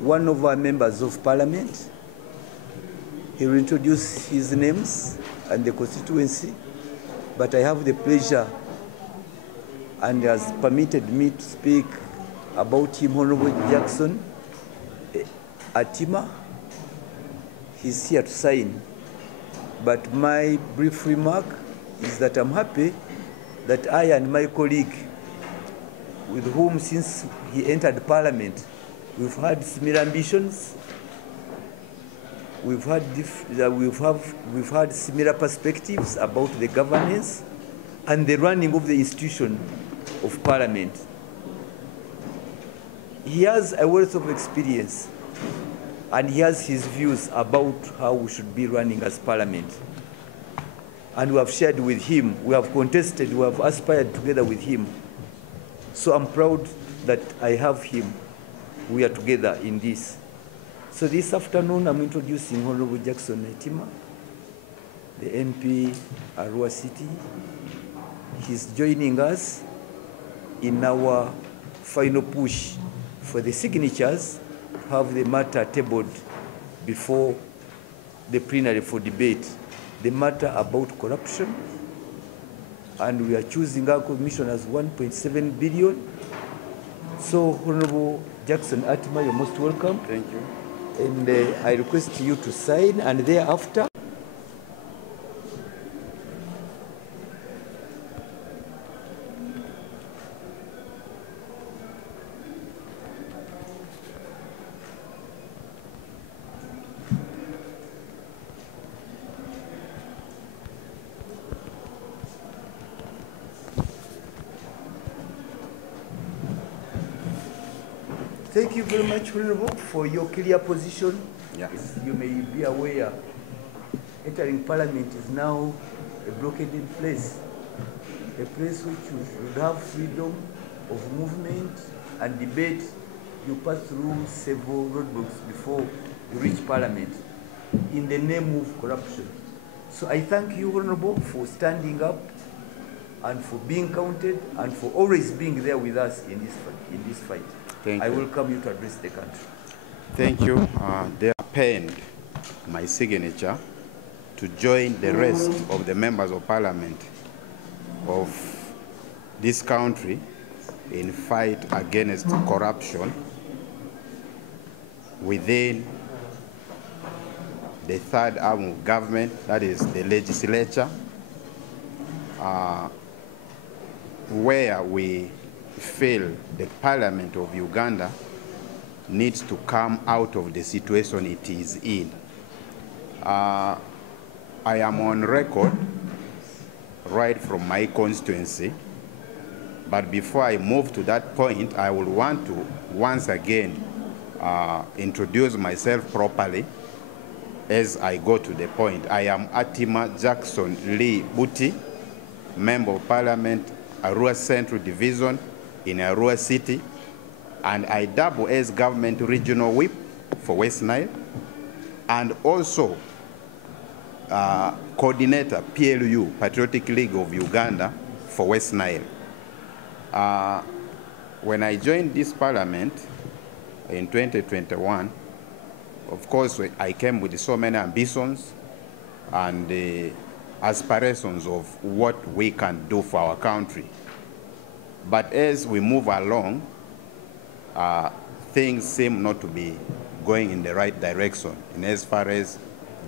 one of our members of parliament. He will introduce his names and the constituency, but I have the pleasure and has permitted me to speak about him, Honorable Jackson Atima. He's here to sign. But my brief remark is that I'm happy that I and my colleague, with whom since he entered Parliament, we've had similar ambitions. We've had similar perspectives about the governance and the running of the institution of Parliament. He has a wealth of experience, and he has his views about how we should be running as Parliament. And we have shared with him, we have contested, we have aspired together with him. So I'm proud that I have him. We are together in this. So this afternoon, I'm introducing Honorable Jackson Atima, the MP, Arua City. He's joining us in our final push for the signatures, have the matter tabled before the plenary for debate, the matter about corruption, and we are choosing our commission as 1.7 billion. So, Honorable Jackson Atima, you're most welcome. Thank you. And I request you to sign, and thereafter, thank you very much, Honorable, for your clear position. Yes. You may be aware, entering Parliament is now a blockaded place, a place which you should have freedom of movement and debate. You pass through several roadblocks before you reach Parliament in the name of corruption. So I thank you, Honorable, for standing up and for being counted and for always being there with us in this fight. Thank you. I welcome you to address the country. Thank you. They append my signature to join the rest of the members of Parliament of this country in fight against corruption within the third arm of government, that is the legislature, where we feel the Parliament of Uganda needs to come out of the situation it is in. I am on record right from my constituency, but before I move to that point, I would want to once again introduce myself properly as I go to the point. I am Atima Jackson Lee Buti, Member of Parliament, Arua Central Division in Arua City, and I double as Government Regional Whip for West Nile, and also Coordinator PLU, Patriotic League of Uganda for West Nile. When I joined this Parliament in 2021, of course, I came with so many ambitions and aspirations of what we can do for our country. But as we move along, things seem not to be going in the right direction, and as far as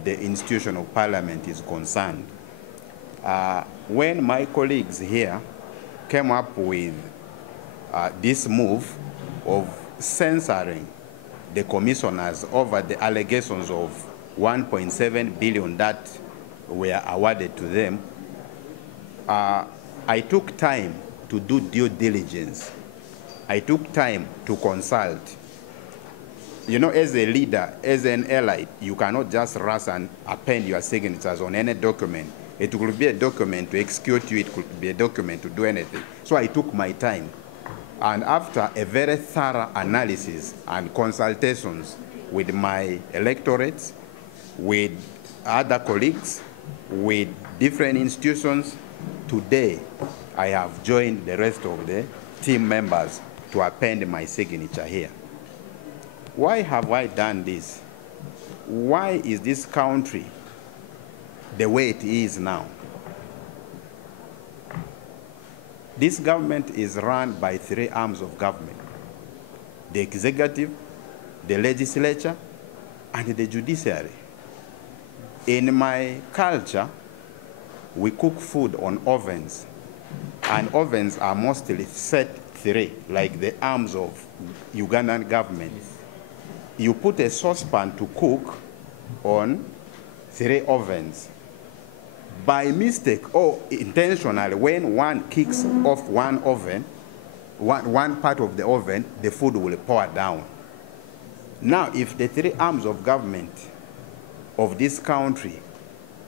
the institution of Parliament is concerned. When my colleagues here came up with this move of censoring the commissioners over the allegations of 1.7 billion that were awarded to them, I took time to do due diligence. I took time to consult. You know, as a leader, as an ally, you cannot just rush and append your signatures on any document. It could be a document to execute you, it could be a document to do anything. So I took my time. And after a very thorough analysis and consultations with my electorates, with other colleagues, with different institutions, today I have joined the rest of the team members to append my signature here. why have I done this? Why is this country the way it is now? This government is run by 3 arms of government: the executive, the legislature, and the judiciary. In my culture, we cook food on ovens, and ovens are mostly set 3, like the arms of Ugandan government. You put a saucepan to cook on 3 ovens. By mistake or intentionally, when one kicks off one oven, one part of the oven, the food will pour down. Now, if the 3 arms of government of this country,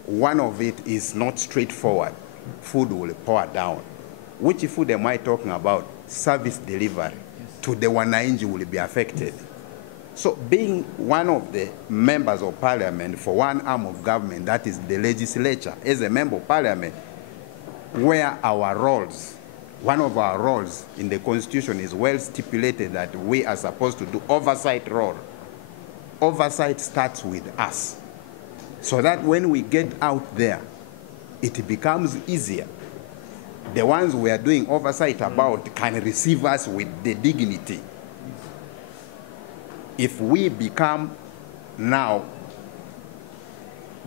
one of it is not straightforward, food will pour down. Which food am I talking about? Service delivery to the wananchi will be affected. So being one of the members of parliament for one arm of government, that is the legislature, as a member of parliament, where our roles, one of our roles in the constitution is well stipulated that we are supposed to do oversight role. Oversight starts with us, so that when we get out there, it becomes easier. The ones we are doing oversight about can receive us with the dignity. If we become now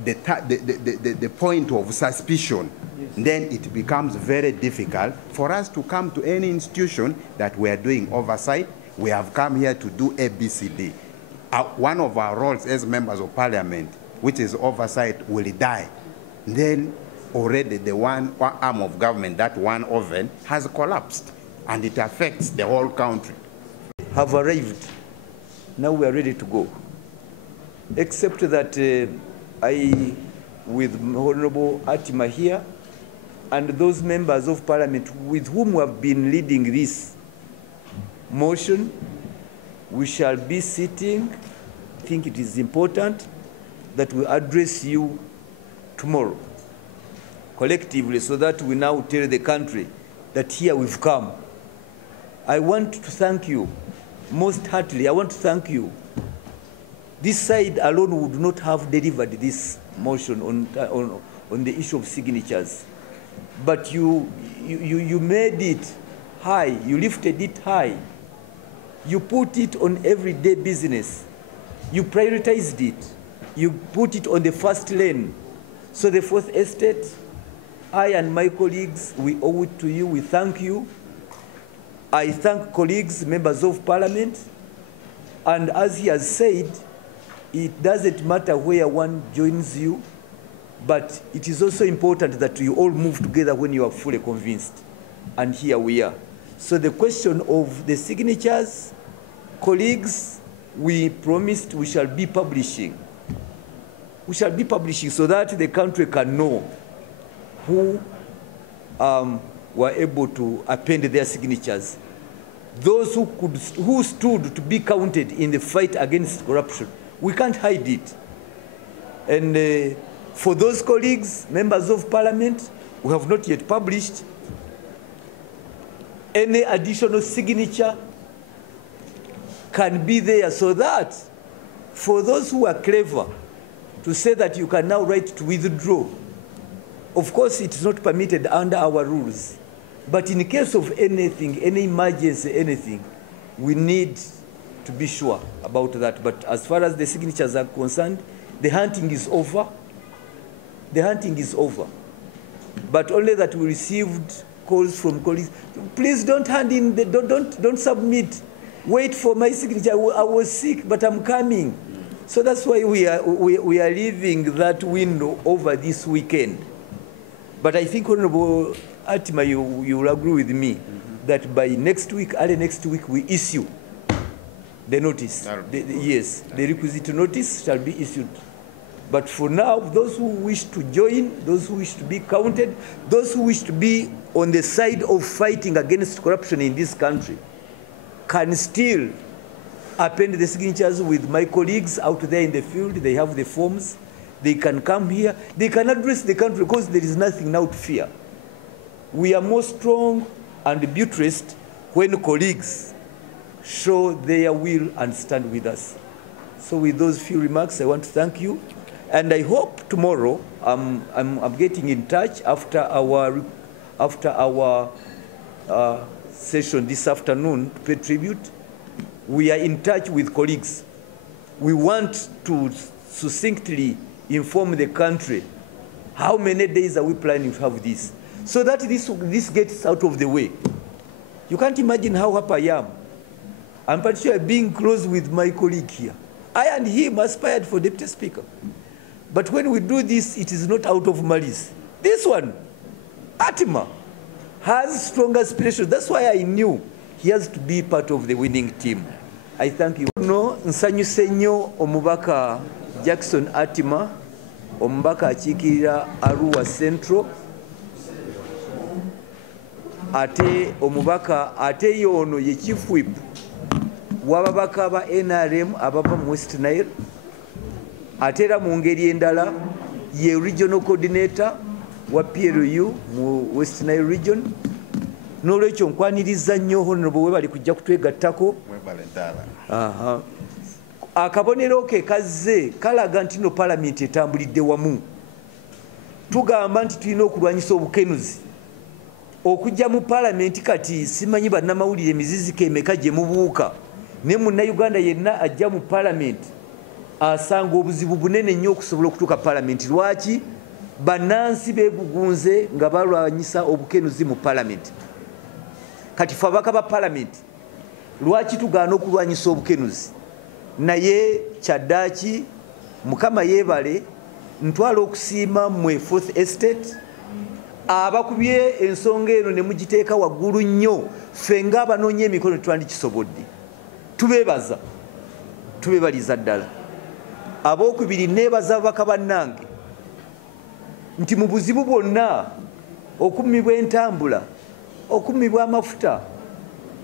the point of suspicion, then it becomes very difficult for us to come to any institution that we are doing oversight. We have come here to do ABCD. One of our roles as members of parliament, which is oversight, will die. Then already the one arm of government, that one oven, has collapsed, and it affects the whole country. Have arrived. Now we are ready to go. Except that I, with Honorable Atima here, and those members of parliament with whom we have been leading this motion, we shall be sitting. I think it is important that we address you tomorrow, collectively, so that we now tell the country that here we've come. I want to thank you most heartily. I want to thank you. This side alone would not have delivered this motion on the issue of signatures. But you made it high. You lifted it high. You put it on everyday business. You prioritized it. You put it on the first lane. So the Fourth Estate, I and my colleagues, we owe it to you. We thank you. I thank colleagues, members of parliament, and as he has said, it doesn't matter where one joins you, but it is also important that you all move together when you are fully convinced, and here we are. So the question of the signatures, colleagues, we promised we shall be publishing. We shall be publishing so that the country can know who were able to append their signatures. Those who stood to be counted in the fight against corruption. We can't hide it. And for those colleagues, members of parliament, who have not yet published, any additional signature can be there, so that for those who are clever to say that you can now write to withdraw, of course it's not permitted under our rules. But in case of anything, any emergency, anything, we need to be sure about that. But as far as the signatures are concerned, the hunting is over. The hunting is over. But only that we received calls from colleagues. Please don't hand in, don't submit. Wait for my signature. I was sick, but I'm coming. So that's why we are leaving that window over this weekend. But I think, Honorable Atima, you will agree with me that by next week, early next week, we issue the notice. Yes, the requisite notice shall be issued. But for now, those who wish to join, those who wish to be counted, those who wish to be on the side of fighting against corruption in this country, can still append the signatures with my colleagues out there in the field. They have the forms. They can come here. They can address the country, because there is nothing now to fear. We are more strong and buttressed when colleagues show their will and stand with us. So with those few remarks, I want to thank you. And I hope tomorrow, I'm getting in touch after our session this afternoon to pay tribute. We are in touch with colleagues. We want to succinctly inform the country how many days are we planning to have this, so that this gets out of the way. You can't imagine how happy I am. I'm particularly being close with my colleague here. I and him aspired for Deputy Speaker. But when we do this, it is not out of malice. This one, Atima, has strong aspirations. That's why I knew he has to be part of the winning team. I thank you. No, nsanyuse nnyo omubaka Jackson Atima, omubaka akiikirira Arua Central, ate omubaka ate yono ye chief whip wababaka ba NRM abava mu West Nile, atera mu ngeri endala ye regional coordinator wa PLU mu West Nile region. N'olwekyo nkwaniriza nnyo honorable we bali kujja kutwegattako. Akabonero ke kazze kalaga nti no parliament etambulidde wamu. Tugamba nti tulina okulwanyisa obukenuzi. Okujja mu parliament kati simanyi bannamawulire emiziziko emeka gye mubuuka. Ne munnayuganda yenna ajja mu parliament asanga obuzibu bunene nnyo okusobola okutuuka parliament. Lwaki? Bannansi beegugunze nga balwanyisa obukenuzi mu parliament. Kati fe ababaka ba parliament lwaki tugaana okulwanyisa obukenuzi? Naye kyaddaaki Mukama yeebale ntwala okusiima mmwe Fourth Estate abakubye ensonga eno ne mugiteeka waggulu nnyo. Ffe ng'abanoonya emikono twandikisobodde. Tubeebaza, tubeebaliza ddala. Abookubiri neebaza ababaka bannange nti mu buzibu bwonna, okummibwa entambula, okummibwa amafuta,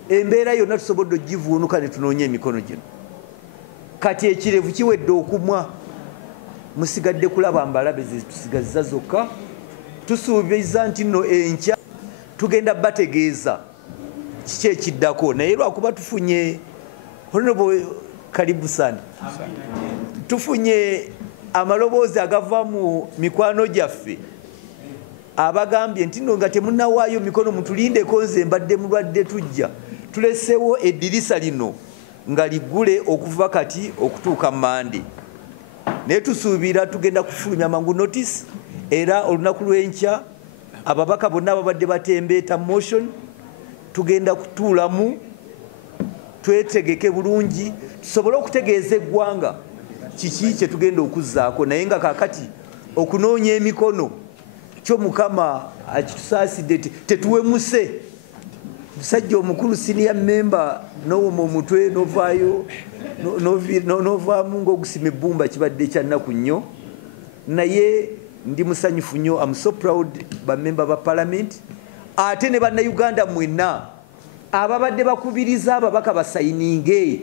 embeera yonna tusobodde ogivuunuka ne tunoonya emikono gino. Kati ekirevu kiwedde okumwa, musigadde kulaba mbalabe ze tusigazza zokka. Tusuubiza nti nno enkya tugenda bategeeza kiki ekiddako, naye lwakuba tufunye honorable karibu sana, tufunye amaloboozi agava mu mikwano gyaffe abagambye nti nno nga temunnawaayo mikono mutulindeko, nze mbadde mulwadde tujja. Tuleseewo eddirisa lino nga liggule okuva kati okutuuka Mande. Naye tusuubira tugenda kufulumya mangu notice, era olunaku lw'enkya ababaka bonna ababadde batembeeta motion tugenda kutuulamu twetegeke bulungi tusobole okutegeeza eggwanga kiki kye tugenda okuzzaako. Naye nga kaakati okunoonya emikono kyo Mukama akitusaasidde tetuwemuse. Musajja omukulu senior member n'owoma omutwe n'ovaayo n'ovaamu ng'ogusima ebbumba kibadde kya nnaku nnyo. Naye ndi musanyufu nnyo. I'm so proud bammemba ba parliament ate ne bannayuganda mwenna ababadde bakubiriza ababaka basayininge.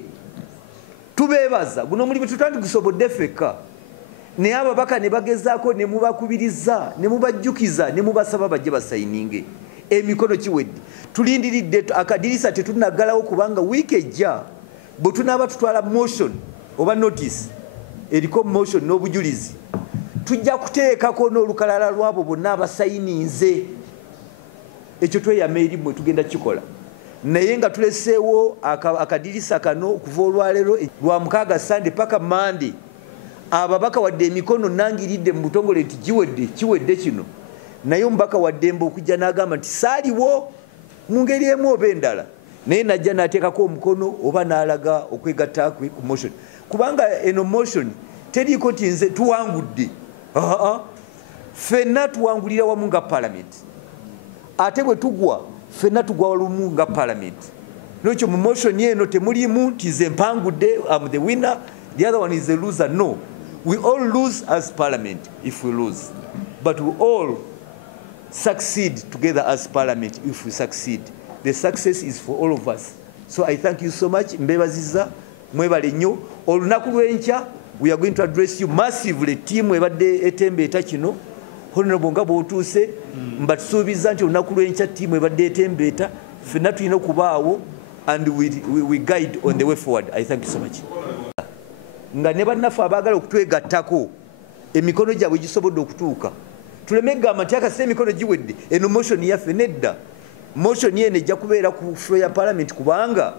Tubeebaza guno omulimu tutandigusobodde ffekka, naye ababaka ne bagezaako ne mubakubiriza ne mubajjukiza ne mubasaba bajje basayininge. Emikono kiwedde. Tulindiridde akadirisa tetunaggalawo kubanga wiiki ejja bwe tunaaba tutwala motion oba notice eriko motion n'obujulizi tujja kuteekako n'olukalala lwabo bonna abasayininze. Ekyo tweyama erimu tugenda kikola. Naye nga tuleseewo akadirisa kano okuva olwaleero lwa mukaaga Sande paka Mande, ababaka wadde emikono nangiridde mu butongole nti kiwedde kino. Naye omubaka wa Ddembe okujja n'agamba nti saaliwo mu ngeri emu oba endala, naye najja n'ateekako omukono oba n'alaga okwegatta kwe ku motion. Kubanga eno motion teriiko nti nze tuwangudde. Ffenna tuwangulira wamu nga parliament. Ate bwe tugwa ffenna tugwa walumu nga parliament. N'ekyo mu motion eno temulimu nti nze mpangudde, I'm the winner, the other one is the loser. No. We all lose as parliament if we lose. But we all succeed together as parliament if we succeed. The success is for all of us. So I thank you so much. Mbebaziza mwebale nnyo. Olunaku lw'enkya we are going to address you massively. Team ebadde etembeeta kino honorable nga bw'otuuse mbatusuubiza nti olunaku lw'enkya team ebadde etembeeta ffenna tulina okubaawo and we guide on the way forward. I thank you so much. Nga ne bannaffe abaagala okutwegattako emikono gyabwe gisobodde okutuuka tuleme gamba nti akasita emikono giwedde eno motion yaffe nedda. Motion eno ejja kubeera ku floor ya parliament kubanga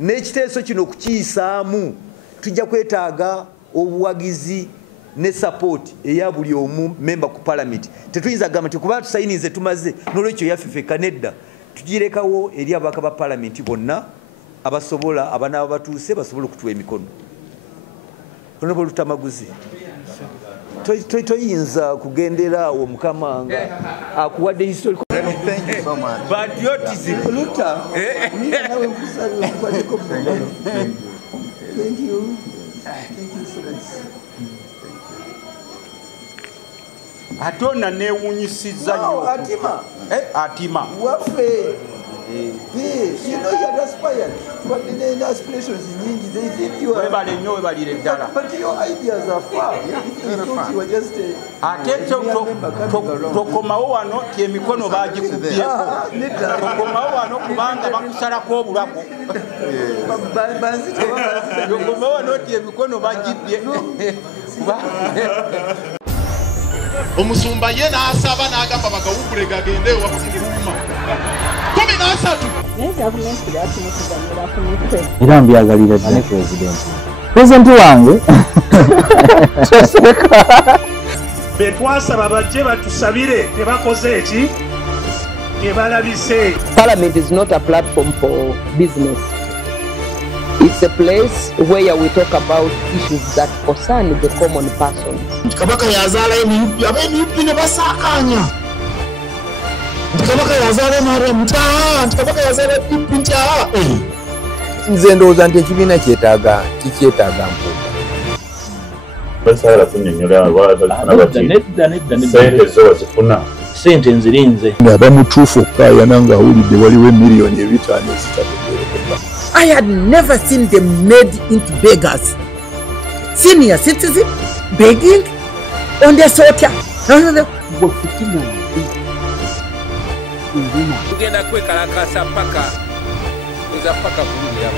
n'ekiteeso kino okukiyisaamu tujja kwetaaga obuwagizi ne support eya buli omu member ku parliament. Tetuyinza gamba nti kuba tusayinize tumaze n'olwekyo yaffe fekka nedda. Tugirekawo eri ababaka ba parliament bonna abasobola abanaaba batuuse basobola okutuwa emikono. Honorable Lutamaguzi, toyinza kugendera awo mukama nga akuwadde historical. Thank you so much. Patriotism. Luta. Thank you. Thank you so much. Atona newunyisiza nnyo. Atima. Atima. Waffe. You know you had aspired. But the aspirations nyingi, they think you are. Webale nnyo webalire ddala. But your ideas are far. If you thought you were just ate tokomawo wano ti emikono bagikubyeko. Tokomawo wano kubanga bakusalako obulago. Tokomawo wano ti emikono bagibye. Omusumba ye n'asaba n'agamba bagawugule gagende wakumuvuma 13 era mbyagalira ddala pulezidenti wange betwasaba bajje batusabire tebakoze eki tebalabise. Parliament is not a platform for business. It's a place where we talk about issues that concern the common person. Kabaka yazala emiyupi ab'emiyupi ne basakanya. Kabaka yazala maremta, kabaka yazala emiyupi. nze ndowooza nti ekibiina kyetaaga kikyetaaga Mpuuga. Basala kunyonyola nedda sente zo zifuna sente nzirinze nga bamutuufu okukaayana ng'awulidde waliwo emiliyoni 5 ezitategeerekeka. I had never seen them made into beggars. Senior citizen begging on their soldier. Tugenda kwekalakasa paka kulia.